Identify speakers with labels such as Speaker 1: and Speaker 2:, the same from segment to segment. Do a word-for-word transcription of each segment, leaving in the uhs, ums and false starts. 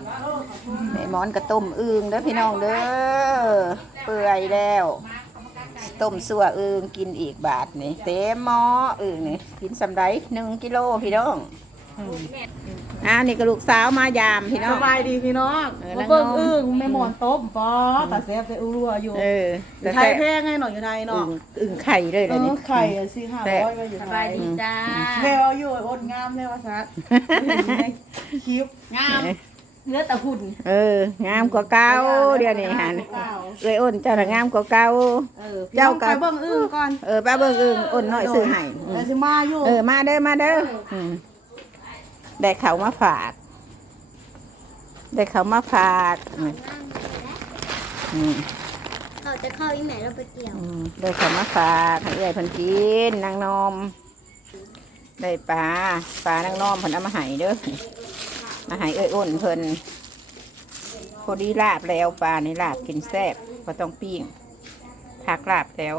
Speaker 1: แม่หมอนกระต้มอึ่งเด้อพี่น้องเด้อเปื่อยแล้วต้มสั่วอึ่งกินอีกบาทนี่เต็มหม้ออึ่งนี่กินสำไรหนึ่งกิโลพี่น้องอ่านี่กระลูกสาวมายามพี่น้อ
Speaker 2: ส
Speaker 1: ง
Speaker 2: บายดีพี่น้องมาเบิ่งอึ่งแม่หมอนต้มปอตาแซ่บแต่อูรัวอยู่
Speaker 1: เออ
Speaker 2: ไทยแพงไงหน่อยอยู่ไทยเนาะ
Speaker 1: อึ่งไข่เลย
Speaker 2: เอ
Speaker 1: เลยนี่
Speaker 2: อไข่สี่ห้าร้อยมาอยู่
Speaker 3: ส
Speaker 2: ไท
Speaker 3: บาย
Speaker 2: ย
Speaker 3: ดีจ้า
Speaker 2: แพลวอยู่อดงามเลยว่าซัดในคลิป
Speaker 3: งามเนื้อตะหุ่น
Speaker 1: เอองามกว่าเก่าเดี๋ยวนี้หันเอ้ยอ้นเจ้าน่ะงามกว่าเก่า
Speaker 2: เออเจ้ากับเบิ่งอึ่งก่อน
Speaker 1: เออป้าเบิ่งอึ่งอ้นน้อยซื้อให้
Speaker 2: แต่สิมาอยู่
Speaker 1: เออมาเด้อมาเด้อมได้เขามาฝาก ได้เขามาฝากอืมอืม
Speaker 4: เขาจะเข้าอีแม่เราไปเกี่ยว
Speaker 1: อืมได้เขามาฝากให้เอ้ยเพิ่นกินนางนอม ได้ปลาปลานางนอมเพิ่นเอามาให้เด้อมาให้เอ้ยอ้นเพิ่นพอดีลาบแล้วปลาในลาบกินแซ่บก็ต้องปิ้งผักลาบแล้ว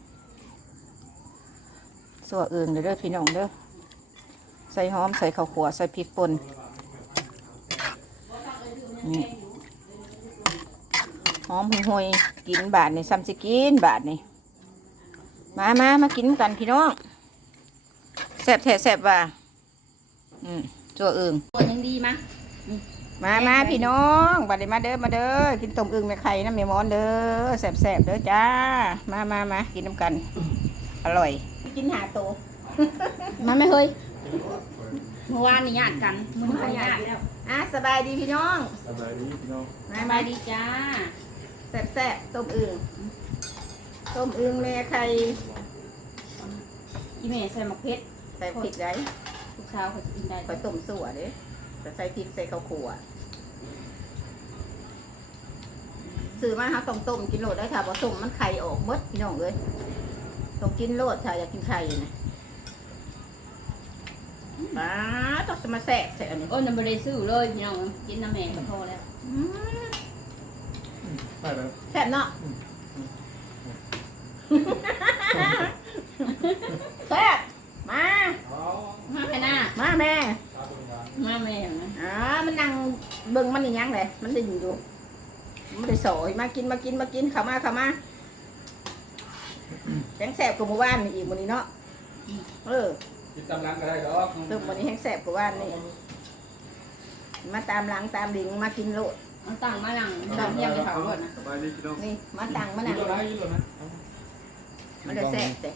Speaker 1: สั่วเอิงเด้อเด้อพี่น้องเด้อใส่หอมใส่ข้าวขัวใส่พริกป่นนี่หอมห่วยๆกินบาทนี่ซ้ำสิกินบาทนี่มามามากินกันพี่น้องแซ่บแท้แซ่บว่าอืมสั่วเอิง
Speaker 3: ตัวยังดีมั้ย
Speaker 1: มามาพี่น้องบัดนี้มาเด้อมาเด้อกินต้มอึ่งแม่ไข่น้ำแม่มอนเด้อแซ่บๆเด้อจ้ามามามากินน้ำกันอร่อยกินหาโต
Speaker 3: มันไม่เคยเมื่อวานนี่ญาติกันมื้อนี้ญาติแล้ว
Speaker 1: อ่ะสบายดีพี่น้อง
Speaker 5: สบายดีพี่น้อง
Speaker 1: มา
Speaker 3: ส
Speaker 1: มา
Speaker 3: บายดีจ้า
Speaker 1: แซ่บๆต้มอึ่งต้มอึ่งแม่ไข่
Speaker 3: อีแม่ใส่หมกเพชร
Speaker 1: ใส่พริกได้
Speaker 3: ทุกเช้าเขาจะกินได้
Speaker 1: คอยต้มสั่วเด้แต่ใส่พริกใส่ข้าวขั่วซื้อมาหาต้มต้มกินโลดได้ค่ะบ่ต้มมันไข่ออกหมดพี่น้องเลยต้องกินโลดค่ะอยากกินไข่นะมาต้องจะมาแซ่บใส่อันนี้
Speaker 3: โอ้ยน้ำบริซื้อเลยพี่น้องกินน้ำแม่ก็พอแล้ว
Speaker 1: อืม
Speaker 5: ได้แล้ว
Speaker 1: แซ่บเนาะแซ่บมา
Speaker 3: มาแค่หน้า
Speaker 1: มาแม่
Speaker 3: มาแม่นะ
Speaker 1: อ่ามันนั่งเบิ่งมันอีหยังเลยมันได้อยู่ดูมันได้สอยมากินมากินมากินเข้ามาเข้ามาแข็งแซ่บกว่าเมื่อวานนี่อีกวันนี้เนาะเออ
Speaker 5: กินตำลังก็ได้ดอก
Speaker 1: เริ่มวันนี้แข็งแซ่บกว่าวันนี่มาตามหลังตามดิงมากินโลด
Speaker 3: เอาตังมาหลังตังเทียมไปเขาก่อนนะ
Speaker 5: สบายดีพี่น้อง
Speaker 1: นี่มาตังมา
Speaker 5: กิ
Speaker 1: นั่
Speaker 5: น
Speaker 1: ง
Speaker 5: ตัวไหนกินตัวไหน
Speaker 1: มันได้แซ่บแต่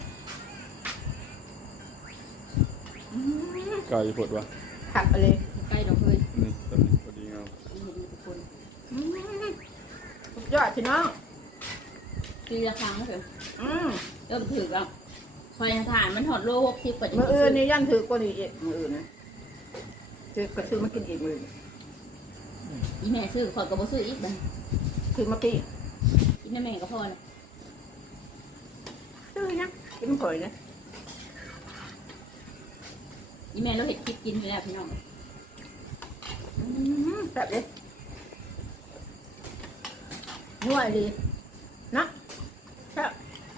Speaker 5: ไก่ผดวะ
Speaker 1: ขับไปเลย
Speaker 3: ใกล้ดอกเลย
Speaker 5: นี่ตอนนี้พอดีงาม
Speaker 3: เห็นทุกคน
Speaker 1: อืมสุดยอดพี่น้อง
Speaker 3: ปีละครั้งเถอะ
Speaker 1: อืม
Speaker 3: เริ่มถือแล้วคอยทานมันถอดโลหกสิบกว่าจะ
Speaker 1: มืออื่นนี่ยันถือกว่านี้อีกมืออื่นนะถือกระซื้อมากินอีกมืออื่น
Speaker 3: อีแม่ซื้อขอดกับบ่ซื้ออีกเลย
Speaker 1: ถือมากิน
Speaker 3: กินน้ำแม่ก็พอแล้ว
Speaker 1: ซื้อนะกินมันข่อยนะ
Speaker 3: อีแม่เราเห็ดคลิปกินไปแล้วพี่น้อง
Speaker 1: อืมแบบนี้นัวดีนะครับ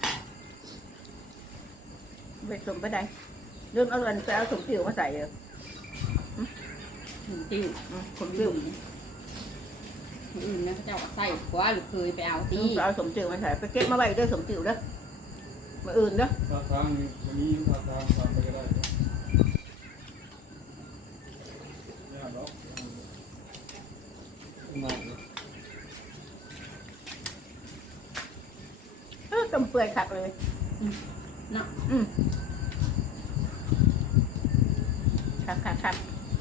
Speaker 1: ไปสมไปได้เรื่องเอาเงินไปเอาสมผิวมาใส่เลย
Speaker 3: หนึ่งติ้ว
Speaker 1: อืมส
Speaker 3: คน
Speaker 1: ม
Speaker 3: อื่
Speaker 1: ผิวน
Speaker 3: อื่นนะเจ้าก็ใส่กว่าหรือเคยไปเอาตี
Speaker 1: ไปเอาสมผิวมาใส่ไปเก็บมาไว้ด้วยสมผิวเด้อมาอื่นเด้อ
Speaker 5: ทางทางวันนี้ทางทางทางไปก็ได้เนี่ยดอกมา
Speaker 1: เออต้มเปื่อยขักเลย
Speaker 3: เนาะ
Speaker 1: อืมขักขักขัก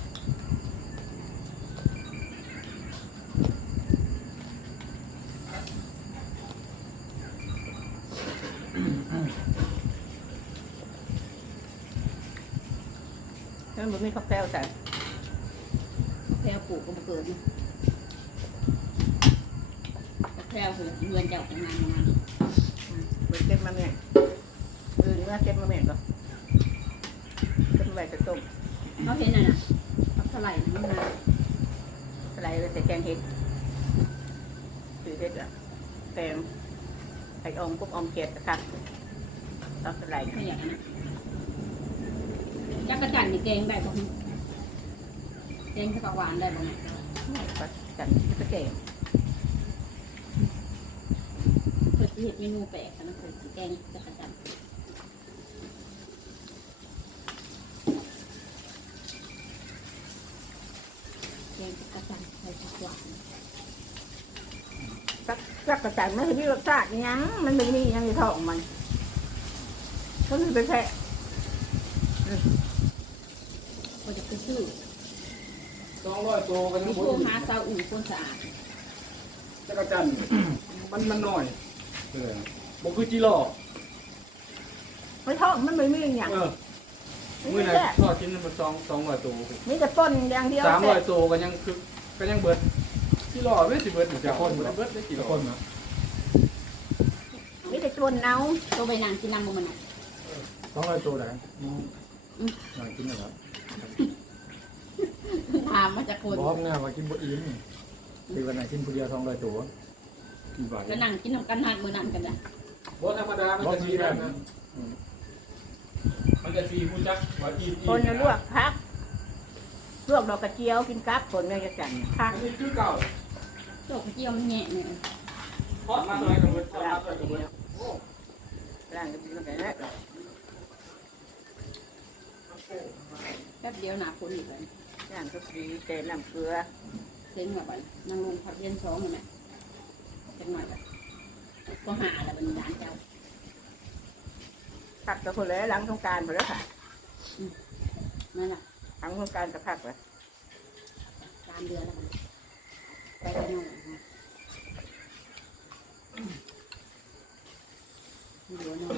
Speaker 1: แล้วมันมีข้าวแก้วใส่
Speaker 3: แพรปลูกก็มาเกิดนะแพรคือเงินเจ้าของงานงาน
Speaker 1: ไปเก็บมาเมี่ยเออเนื้อเก็บมาเมี่ยก่อนเก็บมาไว้จะต้ม
Speaker 3: เขาเห็นน่ะนะเขาเท่าไหร่มันนะ
Speaker 1: สไลด์ไปใส่แกงเห็ดคือเห็ดอะแกงไข่อมกุ๊บอมเกล็ดนะครับต้องสไลด์
Speaker 3: ไม่อย่างนั้นนะจักรจันทร์นี่แกงได้บ่แกงข้าวหวานได้บ่เนี่ย
Speaker 1: ไปจันจะแก่
Speaker 3: เปิดสิเฮ็ดเมนูแปลกนะเปิดสิแกงจักรจันทร์แกงจักรจันทร์ใส่ผักหวาน
Speaker 1: จักจักกระจันมันมีรสชาติหยังมันไม่มีหยังในท้องมันก็คือไปแค่
Speaker 3: ก็จะไปซื้อ
Speaker 5: สองร้อยตัวกัน
Speaker 3: มี
Speaker 5: ทั้งหม
Speaker 3: โทร
Speaker 5: ด
Speaker 3: หาซาอุคนสะอาด
Speaker 5: จักรจันทร์มันมันน้อยเออบ่คือจิหล่อ
Speaker 1: ไม่ท้องมันไม่มีอย่าง
Speaker 5: เออ
Speaker 1: นี่
Speaker 5: มื้อไหน
Speaker 1: แค่
Speaker 5: ทอดชิ้นมันสองสองร้อยตัว
Speaker 1: นี่จะต้นอย่างเดียว
Speaker 5: สามร้อย
Speaker 1: แต่
Speaker 5: ตัวก็ยังคือก็ยังเบิดจิหล่อไม่สิเบิดเหมือนกันคนเบิดได้กี่คนนะ
Speaker 1: นี่จะต้นเอา
Speaker 3: ตัวใบนางกินน้ำบ่มันน่ะ
Speaker 5: สองร้อยตัวไหนหน่อยกินหน่อยครับ
Speaker 3: ถามมาจากคน
Speaker 5: บอกเนี่ยว่ากินบ่อิ่มคือวันไหนกินผู้เดียวสองร้อยตัวกี่บาท
Speaker 3: ก็นั่งกินน้ำกันนานมื้อนั้นกันจ้ะ
Speaker 5: บ่ธรรมดามันจะชีแบบนั้นมันจะชีผู้จักว่าอิ่ม
Speaker 1: คนจะลวกพักลวกดอกกระเจียวกินกับคนเนี่ยจะจันพัก
Speaker 5: อันนี้คือเก่า
Speaker 3: โลกเจียวมันแง่เนี่ย
Speaker 5: ทอดมาหน่อยกับเบิดทอดมาหน่อยกับเบิดโอ้
Speaker 1: ร่างก็กินไปแล้ว
Speaker 3: แป๊บเดียวหนาคนอีกเลย
Speaker 1: ร่างก็ดีแต่น้ำเกลือ
Speaker 3: เซ็งแบบว่านั่งลงพักเรียนสองเลยแม่จังหน่อยแบบก็หาแต่เป็นร้านเจ้า
Speaker 1: พักกับคนเลยหลังสงกรารไปแล้วค่ะ
Speaker 3: นั่นน่ะ
Speaker 1: หลังสงกรารก็พักเลย
Speaker 3: สามเดือนแล้วมันไปกันหน่อยนะมีหัวนอน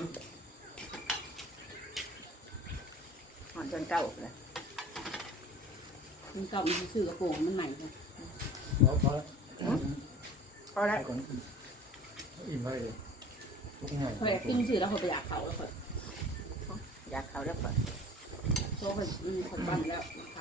Speaker 1: หอนจนเก่าเลย
Speaker 3: มันเก่ามันซื้อกระโปรงมันใหม่เลย
Speaker 5: พอพอ
Speaker 1: พอแล้ว
Speaker 5: ก่อนอิ่มไปเลยทุกง่าย
Speaker 3: เขาอยากกินซื้อแล้วเขาไปอยากเขาแล้วเขา
Speaker 1: อยากเขาแล้วก่อน
Speaker 3: โซ่เขาอืมเขาปั้นแล้วท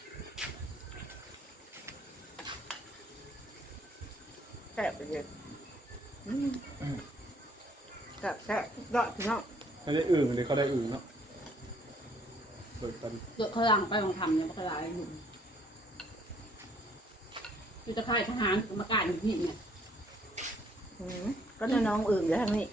Speaker 1: แซ่บไปเลยอืมแซ่บแซ่บยอดพี่น้อง
Speaker 5: เขาได้อื่นเลยเขาได้อื่นเนาะเปิดกัน
Speaker 3: ำเกิดเขาลังไปลองทำเนี่ยมันก็หลายหนุ่มคือจะค่ายทหารมาการอยู่นี่เนี่ย
Speaker 1: อืมก็น้องอื่นอยู่ทางนี้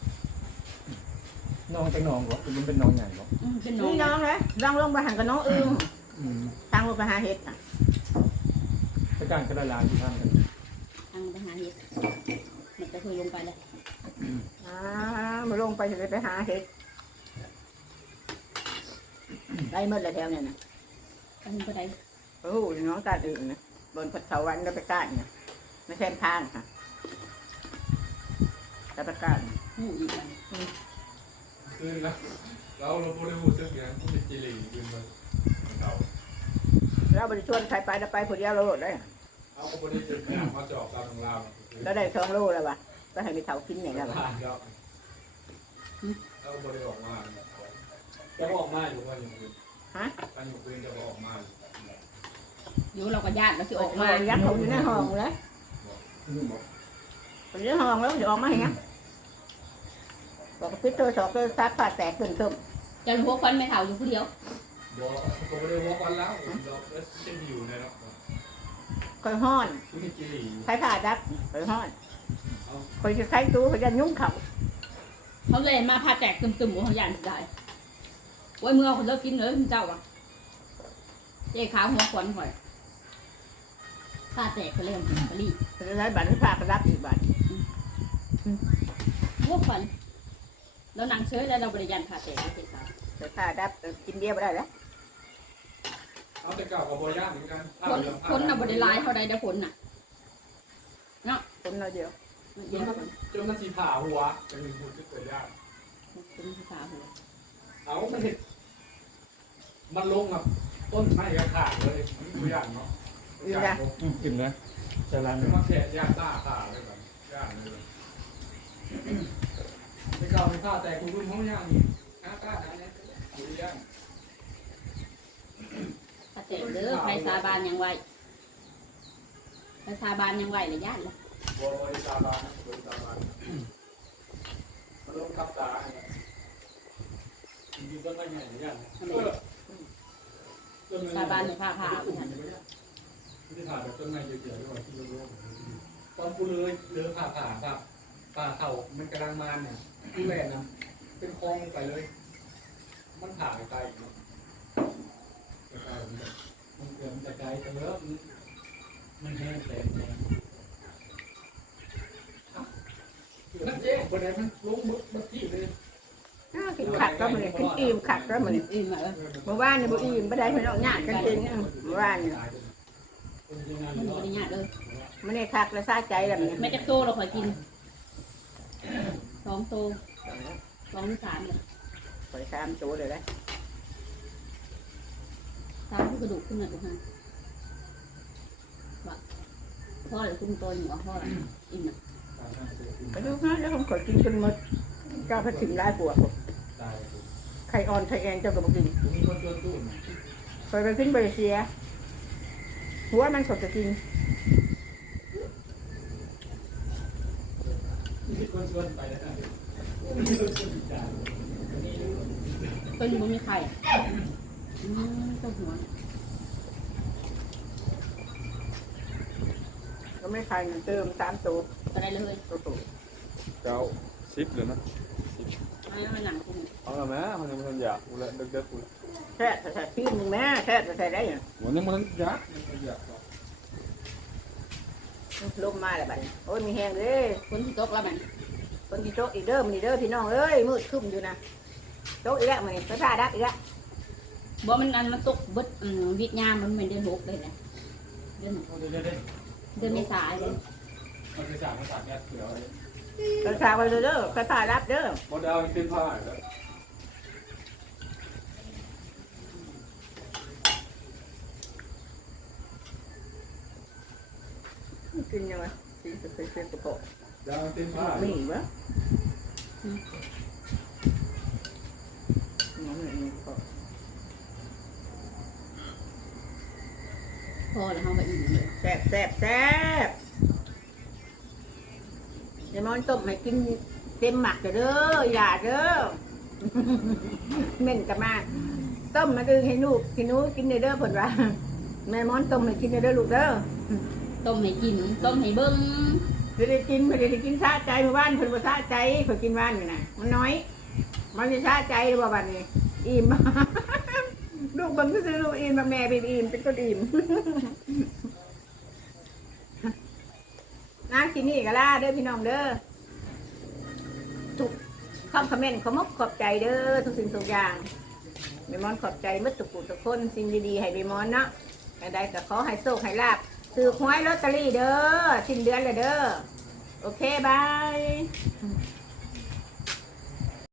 Speaker 5: น้องจะน้องเหรอมันเป็นน้องใหญ่เหรอ
Speaker 3: อืมเป็นน้อ
Speaker 1: นี่
Speaker 3: ง
Speaker 1: น้องนะลองลงไปหันกับน้องอื่น
Speaker 5: อืม
Speaker 1: ทางลงไปหาเห็ดน่ะ
Speaker 5: พระจ้างก็ได้ล้านที่ท่านกัน
Speaker 3: ทางทหารเฮ็ดมันจะเคยลงไปเลย
Speaker 1: อ่ามาลงไปจะไปหาเห็ดได้เมื่อไรแถวเนี่ยนะ
Speaker 3: อันนี้ก็ได้
Speaker 1: โอ้โหน้องตาอื่นนะบนพัดเสาวันก็ไปก้านเนี่ยไม่แค่ทางค่ะจะไปก้าน
Speaker 3: หูอีกอัน
Speaker 5: คือแล้วเราเราพูดได้พูดซึ่งอย่างพูดเป็นจีรีคือมันเรา
Speaker 1: เราไปชวนใครไปแล้วไปคนเดียวเราโหลดได้
Speaker 5: เอาคนนี้จะอยากมาจอบเราของเรา
Speaker 1: แล้วได้สองโลแล้ววะก็ให้ไปเถากินเนี่ยแล้ว
Speaker 5: ล้านแล้วเราบริออกมาจะออกมาอยู่ว่าอย่างอื่น
Speaker 1: ฮะ
Speaker 5: การอยู่คืนจะออกมา
Speaker 3: อยู่เราก็ญาติเราสิอ
Speaker 1: อ
Speaker 3: อ
Speaker 1: อก ก
Speaker 3: มา
Speaker 1: มายัดเขาอยู่ในห้องเลย
Speaker 5: นี่บอก
Speaker 1: อยู่ในห้องแล้วจะออกมาอย่างเงี้ยบอกพิษตัวสอบตัวซัดปาดแตกเกินเติม
Speaker 3: จะหัวฟันไม่เท่าอยู่ผู้เดียว
Speaker 5: บอกเขาไม่ได้วอกันแล้วเราจะอยู่ในเนาะ
Speaker 1: คอยห้อน
Speaker 5: คุณจีรี
Speaker 1: ใครผ่าดับคอยห้อนคอยจะใช้ตู้คอยจะยุ่งเขา
Speaker 3: เขาเลยมาพาแตกตึมๆหัวเขาญาติได้โอ้ยมือเอาคนเลิกกินเลยเจ้าว่ะเจ๊ขาวหัวขวัญข่อยพาแตกไปเลยไปรี
Speaker 1: จะใช้บัตรผ่ากระดับอีกบัตร
Speaker 3: หัวขวัญแล้วนางเชื้อแล้วเราบริยานพาแตกเจ๊ขาว
Speaker 1: แต่ผ่าดับกินเดียวไม่ได้แล้ว
Speaker 5: เอาแต่เก่ากับบอย่าเหมือนกัน
Speaker 3: คนคนน่ะบริลายเท่าใดเดี๋ยวคนน่ะ
Speaker 1: คนเราเดียว
Speaker 3: เดี๋ยวเขาคน
Speaker 5: จนมันสีผ่าหัวจะมีพูดที่ตัวยาก
Speaker 3: คนที่ขาวหัว
Speaker 5: เอาไม่เห็นมันลงกับต้นไม้กระถางเลยมันตัวยากเนาะ
Speaker 1: อิ่มนะ
Speaker 5: อิ่มเลยแต่ร้านนี้มันแค่ยากตาตาเลยแบบยากเลยไม่เก่าไม่ข้าแต่คุณรุ่นเขายากนี่หน้าตาไหนเนี่ยดูยาก
Speaker 3: พาแตกเด้อไปสาบานยังไหวไปสาบานยังไหวเลยญาติเลย
Speaker 5: บัวบริษัทบานบริษัทบานมันลงกับตาเนี่ยจริงๆก็ไม่ใหญ่ยาก
Speaker 3: สาบานในผ้าผ้า
Speaker 5: ที่ผ่าแบบต้นไม้เกี่ยวๆด้วยที่โล่งๆตอนกูเลยเลือผ่าผ่าครับผ่าเข่ามันกำลังมาเนี่ยที่แหวนนะเป็นคลองไปเลย มันผ่าไกลเนาะไกลมันเกิดมันจะไกลแต่เยอะมันแห้งเต็มเลยนั่นเจ๊คนไหนมันลงมือมันที่เลย
Speaker 1: อ้าวกินขัดก็มันกินอิ่มขัดก็มัน
Speaker 3: อิ่มอ่ะ
Speaker 1: เมื่อวานนี่บ่อิ่มบ่ได้เพิ่นเอาหยาดกันจริงเมื่อวานนี่
Speaker 3: มันบริญญาเลย
Speaker 1: มันได้คักและซาใจแล้วมัน
Speaker 3: แม่จะโตเราขอกินสองโตสองหรือสามเลย
Speaker 1: ไปตามตัวเลยได้
Speaker 3: สามที่กระดูกขึ้นมาดูฮะว่าพ่อหรือคุณโตอยู่ว่าพ่ออิ่มอ่ะ
Speaker 1: ไปดูนะแล้วผมขอกินจนหมดเจ้าพระถิ่นร้ายปวดไข่อ่อนไข่แองเจ้าก็บ่กิน
Speaker 5: มีคนชวนตู้น
Speaker 1: เคยไปขึ้นบริเซียหัวมันสดจะกิน
Speaker 5: มีคนชวนไปแล้วนะมีคนชวนจ่าย
Speaker 3: ต้นมันมีไข่อืมต้นหัว
Speaker 1: ก็ไม่ไข่เติมสามตัว
Speaker 3: อะไรเลย
Speaker 1: ตัวตัว
Speaker 6: เก้าสิบเลยนะ
Speaker 3: ไม่ไม่หนังคุณ
Speaker 6: เอาละแม่มันยังมันอยากกูละเด็กๆกูละ
Speaker 1: แช่ใส่พี่มึงแม่แช่ใส่ได้ยัง
Speaker 6: มันยังมันอยาก
Speaker 5: อยาก
Speaker 1: ลมมาแล้วบัดโอ้ยมีแห้งเลย
Speaker 3: คนที่ตกแล้วมัน
Speaker 1: คนที่โต๊ะอีกเด้อมันนี่เด้อพี่น้องเอ้ยมืดคึมอยู่นะโต๊ะอีกแล้วมันนี่พระธาตุดักอีกแล้ว
Speaker 3: บ่มันอันมันตกเบิดวิทยามันไม่ได้หกเลยนะเดือน
Speaker 5: เดี๋ยวเดี๋ยวเดี๋ยว
Speaker 3: เดือนเมษายน
Speaker 5: มันจะจากมาจากแอปเสือเลย
Speaker 1: พระธาตุไปเด้อพระธาตุรับเด้อ
Speaker 6: พอดาวเป็นผ้าแล้ว
Speaker 1: กินยังไงกินไปเสียกระโปง
Speaker 6: ดาวเป็นผ้า
Speaker 1: มีวะน้องนี่ก็
Speaker 3: พอแล้วเขาก็อิ่มเลย
Speaker 1: แซ่บแซ่บแซ่บเดี๋ยวมันต้มให้กินเต็มหมักเด้ออย่าเด้อ เม่นกันมาต้มมาดึงให้ลูกให้หนูกินเด้อเพิ่นว่าแม่มอนต้มให้กินเด้อลูกเด้อ
Speaker 3: ต้มให้กินต้มให้เบิ้ง
Speaker 1: ไม่ได้กินไม่ได้กินซาใจเมื่อวานเพิ่นบ่ซาใจเพิ่นกินว่านอยู่น่ะมันน้อย มันสิซาใจหรือบ่บัดนี้อิ่ม ลูกเบิ่งซื่อๆลูกอิ่มบ่แม่เป็นอิ่มเป็นต้นอิ่ม น้ากินนี่ก็ล่าเด้อพี่น้องเด้อทุกคำคอมเมนต์ขอมกขอบใจเด้อทุกสิ่งทุกอย่างเบมอนขอบใจหมดทุกผู้ทุกคนสิ่งดีๆให้เบมอนเนาะได้ก็ขอให้โชคให้ลาบซื้อหวยลอตเตอรี่เด้อสิ้นเดือนเลยเด้อโอเคบาย